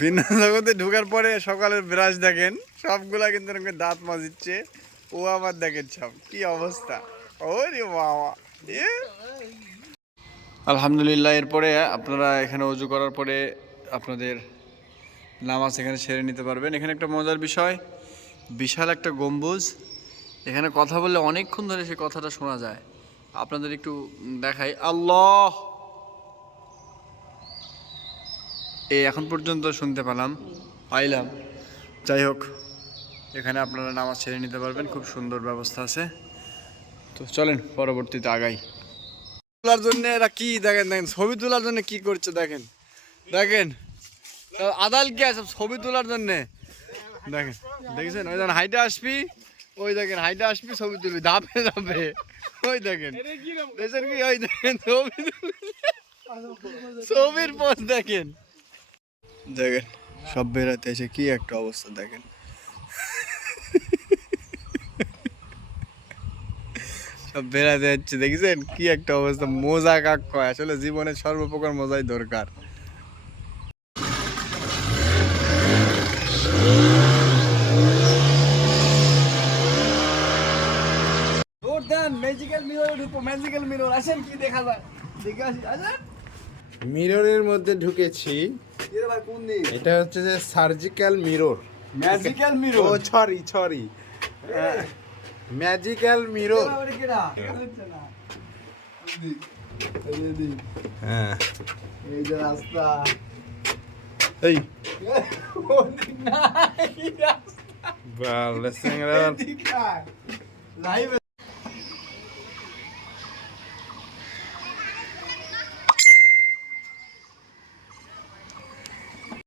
ভিন্ন জগতে ঢোকার পরে সকালের ব্রাশ দেখেন, সবগুলা কিন্তু এরকম দাঁত মাজিচ্ছে ও আবার দেখেন সব, কি অবস্থা। ওরে বাবা। আলহামদুলিল্লাহ, এরপরে আপনারা এখানে অজু করার পরে আপনাদের নামাজ এখানে সেরে নিতে পারবেন। এখানে একটা মজার বিষয়, বিশাল একটা গম্বুজ। এখানে কথা বললে অনেকক্ষণ ধরে সে কথাটা শোনা যায়। আপনাদের একটু দেখাই, আল্লাহ! এই এখন পর্যন্ত শুনতে পেলাম, পাইলাম। যাই হোক, এখানে আপনারা নামাজ ছেড়ে নিতে পারবেন, খুব সুন্দর ব্যবস্থা আছে। তো চলেন, পরবর্তীতে আগাই। তোলার জন্য এরা কি দেখেন দেখেন, ছবি তোলার জন্য কি করছে দেখেন। দেখেন আদাল কি আছে ছবি তোলার জন্য? দেখেন, দেখেছেন? ওই দেখেন, হাইটে আসবি, ওই দেখেন, হাইটে আসবি, ছবি তুলবি, ধাপে ধাপে। ওই দেখেন, দেখছেন কি? ওই দেখেন, ছবি ছবির পথ দেখেন। দেখেন সব বেড়াতে এসে কি একটা অবস্থা দেখেন। সব বেড়াতে যাচ্ছে দেখেছেন? কি একটা অবস্থা মজা কাক কয়। আসলে জীবনে সর্বপ্রকার মজাই দরকার। ম্যাজিক্যাল মিরর ঢুকবো ম্যাজিক্যাল মিরর আসেন কি দেখা যায়? দেখে আসেন। মিররের মধ্যে ঢুকেছি। এটা হচ্ছে যে সার্জিক্যাল মিরর। ম্যাজিক্যাল মিরর ও সরি সরি ম্যাজিক্যাল মিরর হ্যাঁ। এই যে রাস্তা। এই। বাল সিংরা লাইভ